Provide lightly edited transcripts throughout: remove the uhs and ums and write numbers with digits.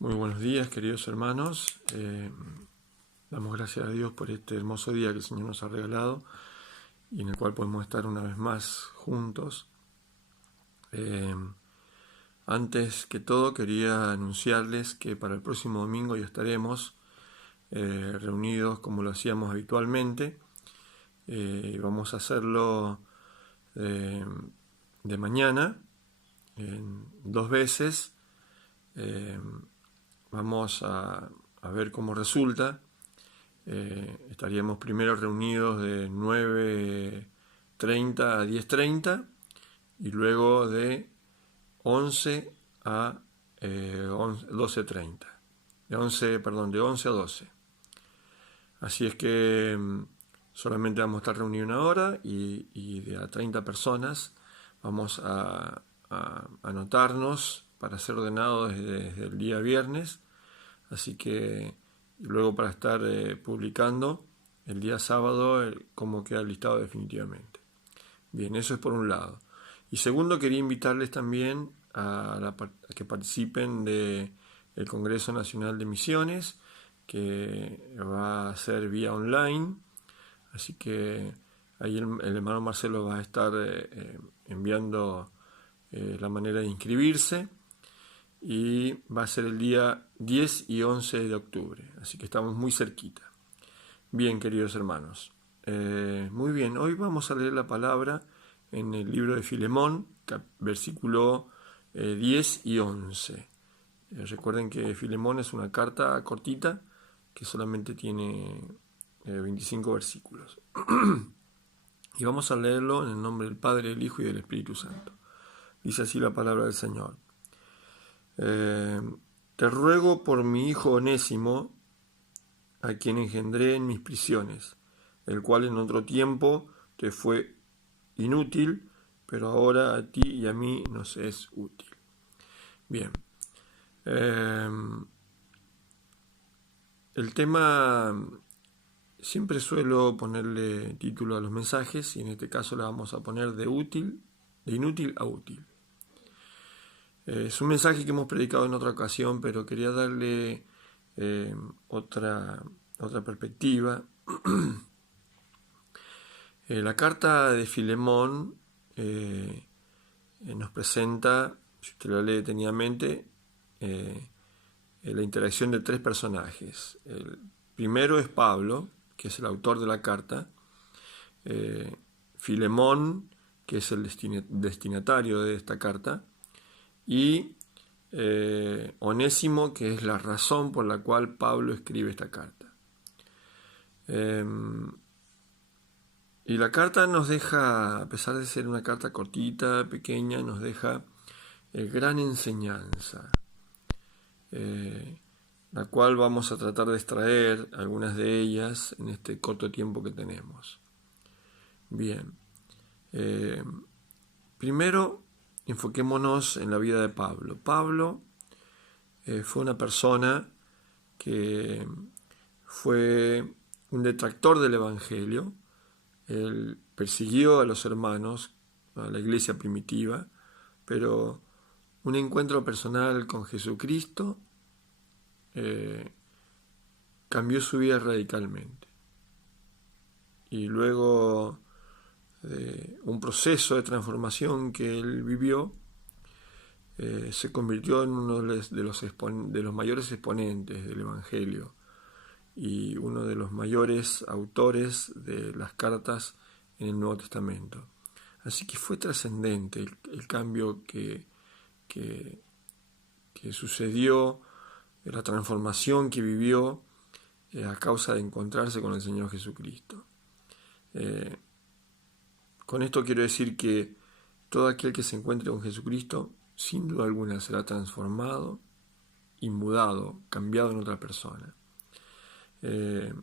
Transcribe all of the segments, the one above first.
Muy buenos días, queridos hermanos. Damos gracias a Dios por este hermoso día que el Señor nos ha regalado y en el cual podemos estar una vez más juntos. Antes que todo quería anunciarles que para el próximo domingo ya estaremos reunidos como lo hacíamos habitualmente. Vamos a hacerlo de mañana, dos veces. Vamos a ver cómo resulta. Estaríamos primero reunidos de 9:30 a 10:30 y luego de 11 a 12:30. De 11 a 12. Así es que solamente vamos a estar reunidos una hora y de a 30 personas vamos a anotarnos para ser ordenados desde el día viernes. Así que luego para estar publicando el día sábado cómo queda listado definitivamente. Bien, eso es por un lado. Y segundo, quería invitarles también a que participen del Congreso Nacional de Misiones, que va a ser vía online. Así que ahí el hermano Marcelo va a estar enviando la manera de inscribirse. Y va a ser el día 10 y 11 de octubre, así que estamos muy cerquita. Bien, queridos hermanos, muy bien, hoy vamos a leer la palabra en el libro de Filemón, versículo 10 y 11. Recuerden que Filemón es una carta cortita que solamente tiene 25 versículos. Y vamos a leerlo en el nombre del Padre, del Hijo y del Espíritu Santo. Dice así la palabra del Señor. Te ruego por mi hijo Onésimo, a quien engendré en mis prisiones, el cual en otro tiempo te fue inútil, pero ahora a ti y a mí nos es útil. Bien. El tema, siempre suelo ponerle título a los mensajes y en este caso le vamos a poner de inútil a útil. Es un mensaje que hemos predicado en otra ocasión, pero quería darle otra perspectiva. La carta de Filemón nos presenta, si usted la lee detenidamente, la interacción de tres personajes. El primero es Pablo, que es el autor de la carta, Filemón, que es el destinatario de esta carta, y Onésimo, que es la razón por la cual Pablo escribe esta carta. Y la carta nos deja, a pesar de ser una carta cortita, pequeña, nos deja gran enseñanza, la cual vamos a tratar de extraer algunas de ellas en este corto tiempo que tenemos. Bien, primero enfoquémonos en la vida de Pablo. Pablo fue una persona que fue un detractor del Evangelio. Él persiguió a los hermanos, a la iglesia primitiva, pero un encuentro personal con Jesucristo cambió su vida radicalmente. Y luego de un proceso de transformación que él vivió, se convirtió en uno de los mayores exponentes del Evangelio y uno de los mayores autores de las cartas en el Nuevo Testamento. Así que fue trascendente el cambio que sucedió, la transformación que vivió a causa de encontrarse con el Señor Jesucristo. Con esto quiero decir que todo aquel que se encuentre con Jesucristo, sin duda alguna, será transformado y mudado, cambiado en otra persona. Era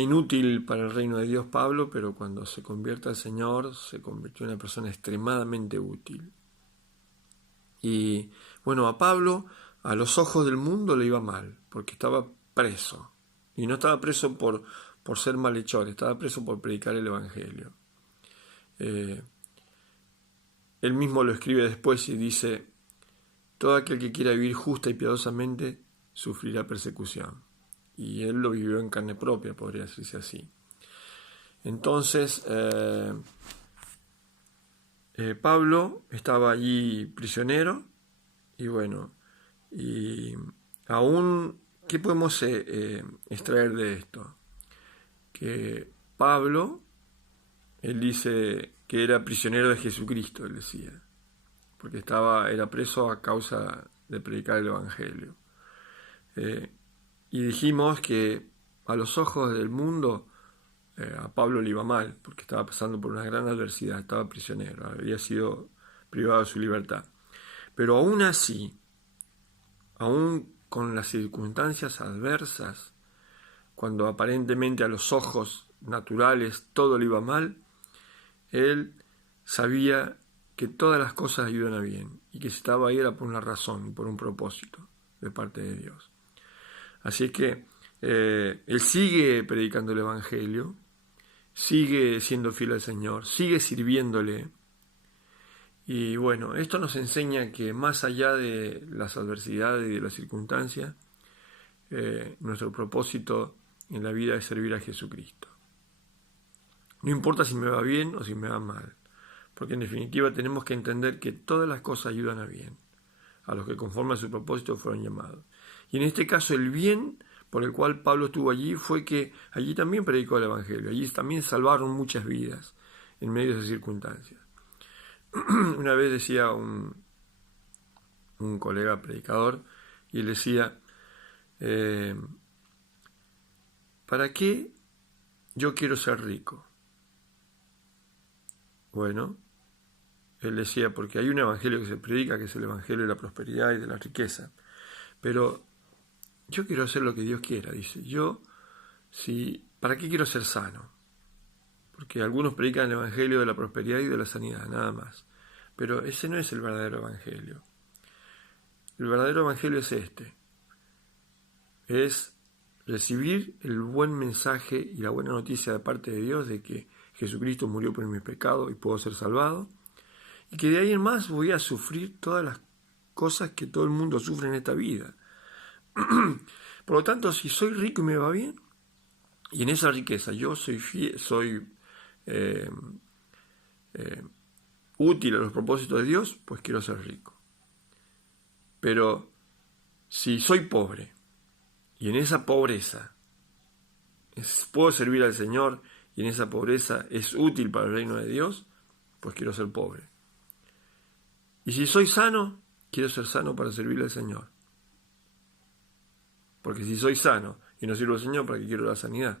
inútil para el reino de Dios Pablo, pero cuando se convierte al Señor, se convirtió en una persona extremadamente útil. Y bueno, a Pablo, a los ojos del mundo le iba mal, porque estaba preso. Y no estaba preso por ser malhechor, estaba preso por predicar el Evangelio. Él mismo lo escribe después y dice: todo aquel que quiera vivir justa y piadosamente sufrirá persecución. Y él lo vivió en carne propia, podría decirse así. Entonces, Pablo estaba allí prisionero, y bueno, y aún, ¿qué podemos extraer de esto? Que Pablo, él dice que era prisionero de Jesucristo, él decía, porque era preso a causa de predicar el Evangelio. Y dijimos que a los ojos del mundo a Pablo le iba mal, porque estaba pasando por una gran adversidad, estaba prisionero, había sido privado de su libertad. Pero aún así, aún con las circunstancias adversas, cuando aparentemente a los ojos naturales todo le iba mal, él sabía que todas las cosas ayudan a bien, y que si estaba ahí era por una razón, por un propósito de parte de Dios. Así es que él sigue predicando el Evangelio, sigue siendo fiel al Señor, sigue sirviéndole. Y bueno, esto nos enseña que más allá de las adversidades y de las circunstancias, nuestro propósito en la vida es servir a Jesucristo. No importa si me va bien o si me va mal, porque en definitiva tenemos que entender que todas las cosas ayudan a bien, a los que conforme a su propósito fueron llamados. Y en este caso el bien por el cual Pablo estuvo allí fue que allí también predicó el Evangelio, allí también salvaron muchas vidas en medio de esas circunstancias. Una vez decía un colega predicador, y él decía, ¿para qué yo quiero ser rico? Bueno, él decía, porque hay un evangelio que se predica, que es el evangelio de la prosperidad y de la riqueza, pero yo quiero hacer lo que Dios quiera, dice. ¿Para qué quiero ser sano? Porque algunos predican el evangelio de la prosperidad y de la sanidad, nada más. Pero ese no es el verdadero evangelio. El verdadero evangelio es este. Es recibir el buen mensaje y la buena noticia de parte de Dios de que Jesucristo murió por mis pecados y puedo ser salvado, y que de ahí en más voy a sufrir todas las cosas que todo el mundo sufre en esta vida. Por lo tanto, si soy rico y me va bien, y en esa riqueza yo soy útil a los propósitos de Dios, pues quiero ser rico. Pero si soy pobre, y en esa pobreza puedo servir al Señor, y en esa pobreza es útil para el reino de Dios, pues quiero ser pobre. Y si soy sano, quiero ser sano para servir al Señor. Porque si soy sano y no sirvo al Señor, ¿para qué quiero la sanidad?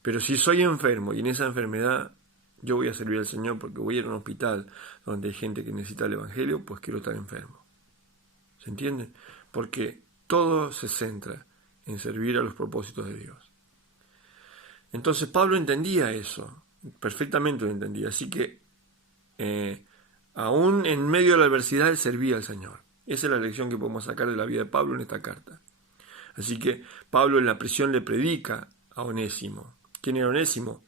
Pero si soy enfermo y en esa enfermedad yo voy a servir al Señor porque voy a ir a un hospital donde hay gente que necesita el Evangelio, pues quiero estar enfermo. ¿Se entiende? Porque todo se centra en servir a los propósitos de Dios. Entonces Pablo entendía eso, perfectamente lo entendía, así que aún en medio de la adversidad él servía al Señor. Esa es la lección que podemos sacar de la vida de Pablo en esta carta. Así que Pablo en la prisión le predica a Onésimo. ¿Quién era Onésimo?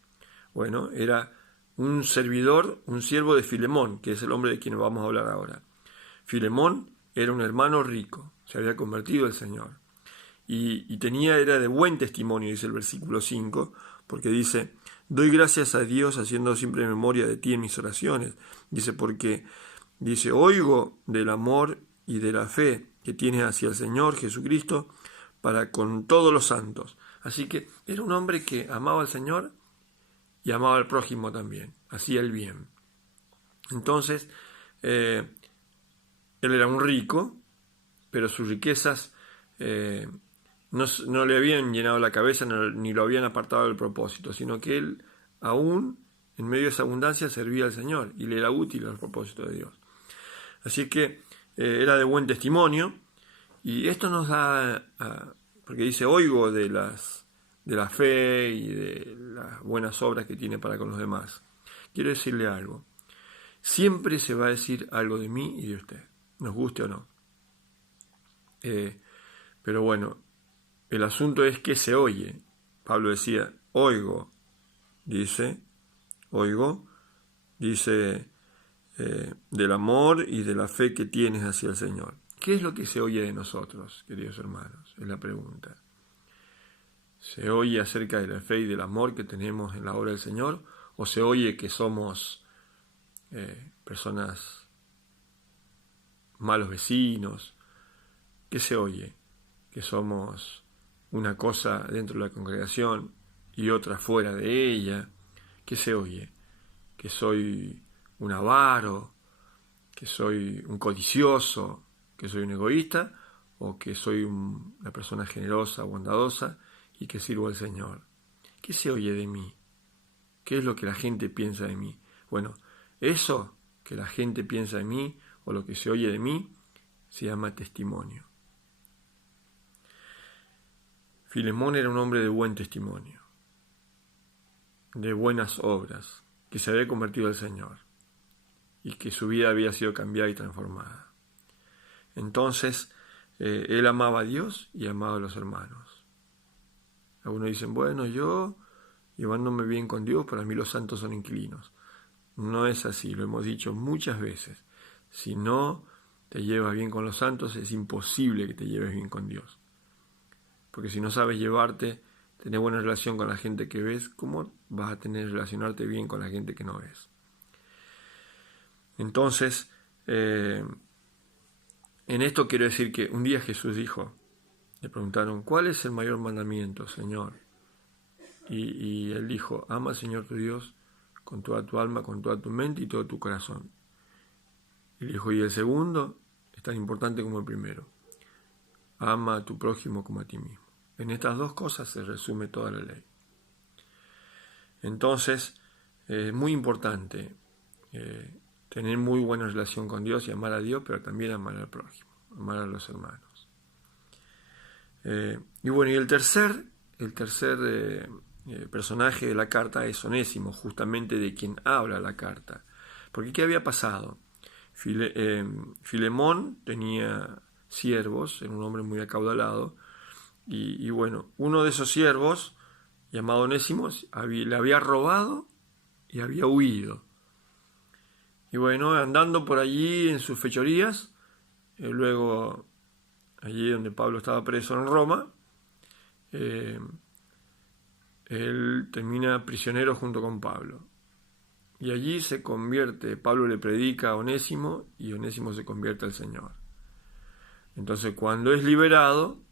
Bueno, era un servidor, un siervo de Filemón, que es el hombre de quien vamos a hablar ahora. Filemón era un hermano rico, se había convertido al Señor. Y era de buen testimonio, dice el versículo 5, porque dice, doy gracias a Dios haciendo siempre memoria de ti en mis oraciones. Dice, oigo del amor y de la fe que tienes hacia el Señor Jesucristo para con todos los santos. Así que era un hombre que amaba al Señor y amaba al prójimo también, hacía el bien. Entonces, él era un rico, pero sus riquezas no le habían llenado la cabeza ni lo habían apartado del propósito, sino que él aún en medio de esa abundancia servía al Señor y le era útil al propósito de Dios. Así que era de buen testimonio, y esto nos da, porque dice, oigo de la fe y de las buenas obras que tiene para con los demás. Quiero decirle algo. Siempre se va a decir algo de mí y de usted, nos guste o no. Pero bueno, el asunto es que se oye. Pablo decía, oigo, dice, del amor y de la fe que tienes hacia el Señor. ¿Qué es lo que se oye de nosotros, queridos hermanos? Es la pregunta. ¿Se oye acerca de la fe y del amor que tenemos en la obra del Señor? ¿O se oye que somos personas, malos vecinos? ¿Qué se oye? ¿Que somos una cosa dentro de la congregación y otra fuera de ella? ¿Qué se oye? ¿Que soy un avaro? ¿Que soy un codicioso? ¿Que soy un egoísta? ¿O que soy una persona generosa, bondadosa y que sirvo al Señor? ¿Qué se oye de mí? ¿Qué es lo que la gente piensa de mí? Bueno, eso que la gente piensa de mí o lo que se oye de mí se llama testimonio. Filemón era un hombre de buen testimonio, de buenas obras, que se había convertido al Señor y que su vida había sido cambiada y transformada. Entonces, él amaba a Dios y amaba a los hermanos. Algunos dicen, bueno, yo llevándome bien con Dios, para mí los santos son inquilinos. No es así, lo hemos dicho muchas veces. Si no te llevas bien con los santos, es imposible que te lleves bien con Dios. Porque si no sabes llevarte, tener buena relación con la gente que ves, ¿cómo vas a relacionarte bien con la gente que no ves? Entonces, en esto quiero decir que un día Jesús dijo, le preguntaron, ¿cuál es el mayor mandamiento, Señor? Y él dijo, ama al Señor tu Dios con toda tu alma, con toda tu mente y todo tu corazón. Y dijo, y el segundo es tan importante como el primero, ama a tu prójimo como a ti mismo. En estas dos cosas se resume toda la ley. Entonces, es muy importante tener muy buena relación con Dios y amar a Dios, pero también amar al prójimo, amar a los hermanos. Y bueno, y el tercer personaje de la carta es Onésimo, justamente de quien habla la carta. Porque ¿qué había pasado? Filemón tenía siervos, era un hombre muy acaudalado, y bueno, uno de esos siervos, llamado Onésimo, le había robado y había huido. Y bueno, andando por allí en sus fechorías, luego allí donde Pablo estaba preso en Roma, él termina prisionero junto con Pablo. Y allí se convierte, Pablo le predica a Onésimo y Onésimo se convierte al Señor. Entonces cuando es liberado,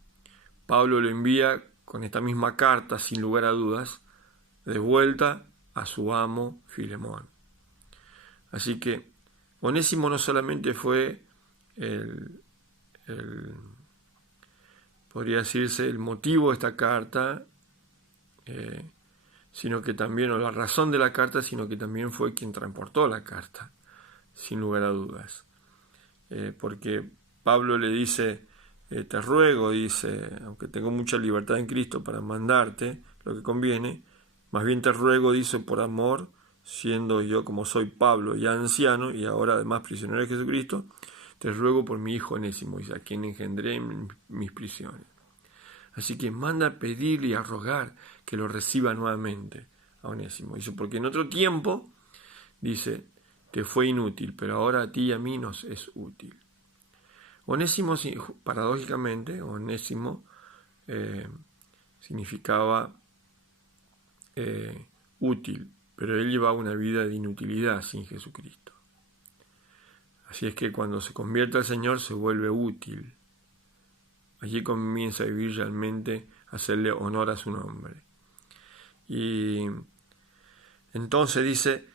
Pablo lo envía con esta misma carta, sin lugar a dudas, de vuelta a su amo Filemón. Así que Onésimo no solamente fue podría decirse, el motivo de esta carta, sino que también, o la razón de la carta, sino que también fue quien transportó la carta, sin lugar a dudas. Porque Pablo le dice, te ruego, dice, aunque tengo mucha libertad en Cristo para mandarte lo que conviene, más bien te ruego, dice, por amor, siendo yo como soy Pablo, ya anciano, y ahora además prisionero de Jesucristo, te ruego por mi hijo Onésimo, a quien engendré en mis prisiones. Así que manda a pedirle y a rogar que lo reciba nuevamente a Onésimo. Dice, porque en otro tiempo, dice, te fue inútil, pero ahora a ti y a mí nos es útil. Onésimo, paradójicamente, Onésimo significaba útil, pero él llevaba una vida de inutilidad sin Jesucristo. Así es que cuando se convierte al Señor se vuelve útil. Allí comienza a vivir realmente, a hacerle honor a su nombre. Y entonces dice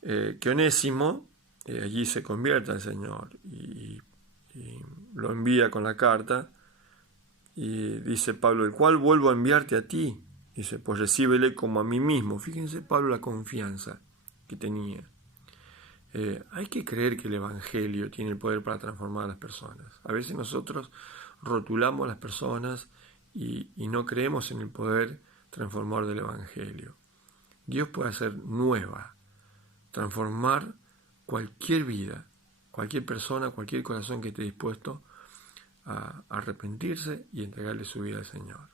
que Onésimo allí se convierte al Señor y lo envía con la carta y dice Pablo, el cual vuelvo a enviarte a ti. Dice, pues recíbele como a mí mismo. Fíjense Pablo la confianza que tenía. Hay que creer que el Evangelio tiene el poder para transformar a las personas. A veces nosotros rotulamos a las personas y no creemos en el poder transformador del Evangelio. Dios puede hacer nueva, transformar cualquier vida, cualquier persona, cualquier corazón que esté dispuesto a arrepentirse y entregarle su vida al Señor.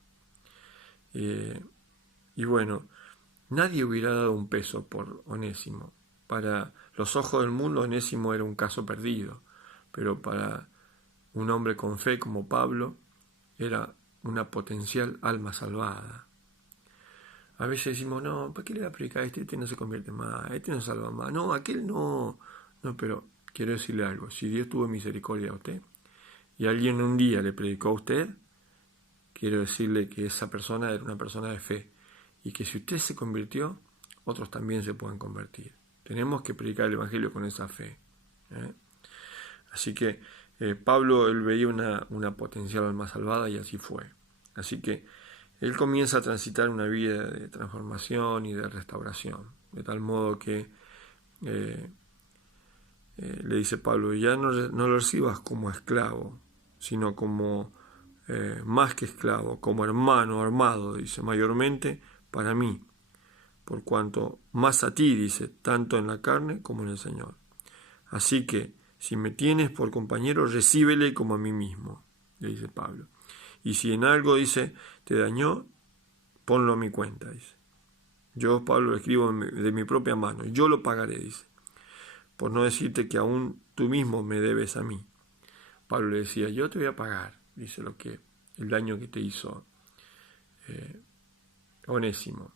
Y bueno, nadie hubiera dado un peso por Onésimo. Para los ojos del mundo, Onésimo era un caso perdido, pero para un hombre con fe como Pablo era una potencial alma salvada. A veces decimos, no, ¿para qué le voy a predicar a este? Este no se convierte más, este no salva más, no, aquel no. No, pero quiero decirle algo, si Dios tuvo misericordia a usted y alguien un día le predicó a usted, quiero decirle que esa persona era una persona de fe y que si usted se convirtió, otros también se pueden convertir. Tenemos que predicar el Evangelio con esa fe. Así que Pablo, él veía una potencial alma salvada y así fue. Así que él comienza a transitar una vida de transformación y de restauración, de tal modo que le dice Pablo, ya no lo recibas como esclavo, sino como más que esclavo, como hermano armado, dice, mayormente para mí, por cuanto más a ti, dice, tanto en la carne como en el Señor. Así que, si me tienes por compañero, recíbele como a mí mismo, le dice Pablo. Y si en algo, dice, te dañó, ponlo a mi cuenta, dice. Yo, Pablo, lo escribo de mi propia mano, yo lo pagaré, dice. Por no decirte que aún tú mismo me debes a mí. Pablo le decía, yo te voy a pagar, dice, el daño que te hizo Onésimo.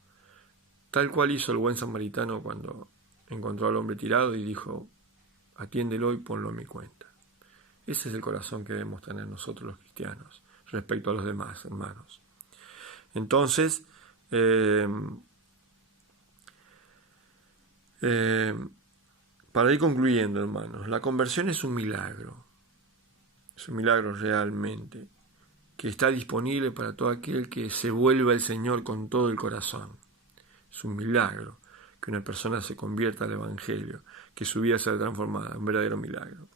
Tal cual hizo el buen samaritano cuando encontró al hombre tirado y dijo, atiéndelo y ponlo a mi cuenta. Ese es el corazón que debemos tener nosotros los cristianos respecto a los demás hermanos. Entonces, para ir concluyendo, hermanos, la conversión es un milagro realmente, que está disponible para todo aquel que se vuelva al Señor con todo el corazón. Es un milagro que una persona se convierta al Evangelio, que su vida sea transformada, un verdadero milagro.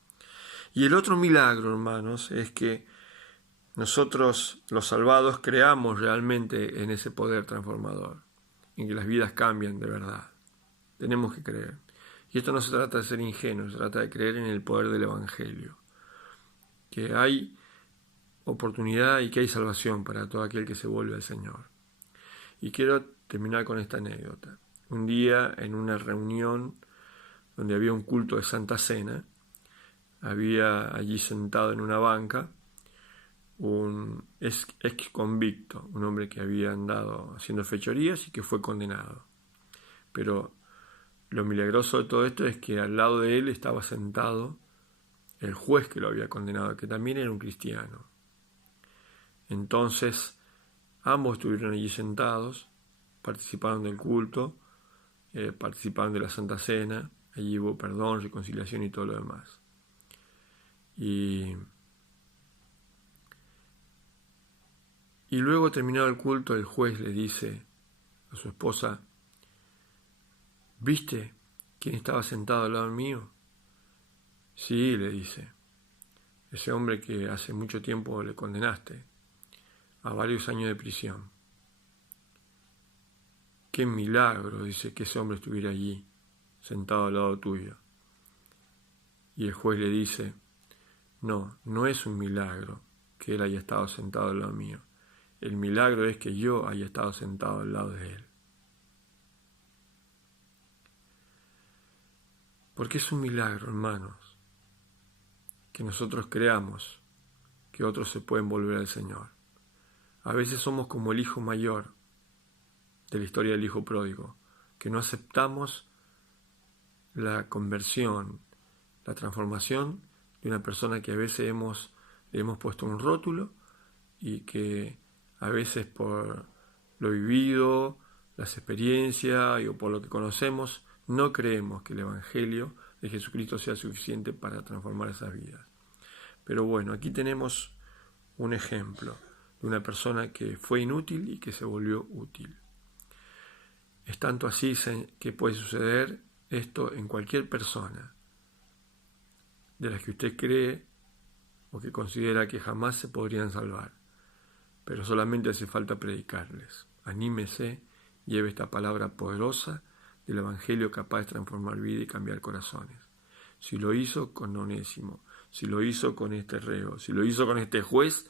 Y el otro milagro, hermanos, es que nosotros, los salvados, creamos realmente en ese poder transformador, en que las vidas cambian de verdad. Tenemos que creer. Y esto no se trata de ser ingenuos, se trata de creer en el poder del Evangelio, que hay oportunidad y que hay salvación para todo aquel que se vuelve al Señor. Y quiero terminar con esta anécdota. Un día, en una reunión donde había un culto de Santa Cena, había allí sentado en una banca un ex convicto, un hombre que había andado haciendo fechorías y que fue condenado. Pero lo milagroso de todo esto es que al lado de él estaba sentado el juez que lo había condenado, que también era un cristiano. Entonces, ambos estuvieron allí sentados, participaron del culto, participaron de la Santa Cena, allí hubo perdón, reconciliación y todo lo demás. Y luego, terminado el culto, el juez le dice a su esposa, ¿viste quién estaba sentado al lado mío? Sí, le dice, ese hombre que hace mucho tiempo le condenaste a varios años de prisión. Qué milagro, dice, que ese hombre estuviera allí, sentado al lado tuyo. Y el juez le dice, no es un milagro que él haya estado sentado al lado mío. El milagro es que yo haya estado sentado al lado de él. Porque es un milagro, hermanos, que nosotros creamos que otros se pueden volver al Señor. A veces somos como el hijo mayor de la historia del hijo pródigo, que no aceptamos la conversión, la transformación de una persona que a veces le hemos puesto un rótulo y que a veces por lo vivido, las experiencias o por lo que conocemos, no creemos que el Evangelio de Jesucristo sea suficiente para transformar esas vidas. Pero bueno, aquí tenemos un ejemplo de una persona que fue inútil y que se volvió útil. Es tanto así que puede suceder esto en cualquier persona de las que usted cree o que considera que jamás se podrían salvar. Pero solamente hace falta predicarles. Anímese, lleve esta palabra poderosa del Evangelio capaz de transformar vida y cambiar corazones. Si lo hizo con Onésimo, si lo hizo con este reo, si lo hizo con este juez,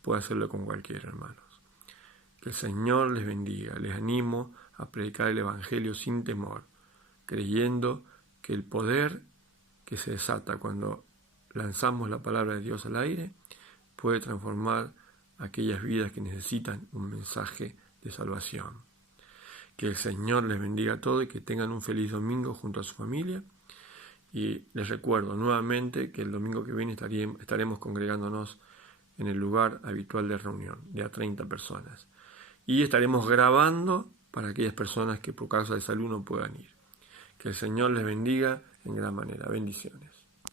puede hacerlo con cualquiera, hermanos. Que el Señor les bendiga. Les animo a predicar el Evangelio sin temor, creyendo que el poder que se desata cuando lanzamos la palabra de Dios al aire, puede transformar aquellas vidas que necesitan un mensaje de salvación. Que el Señor les bendiga a todos y que tengan un feliz domingo junto a su familia. Y les recuerdo nuevamente que el domingo que viene estaremos congregándonos en el lugar habitual de reunión, de a 30 personas. Y estaremos grabando para aquellas personas que por causa de salud no puedan ir. Que el Señor les bendiga en gran manera. Bendiciones.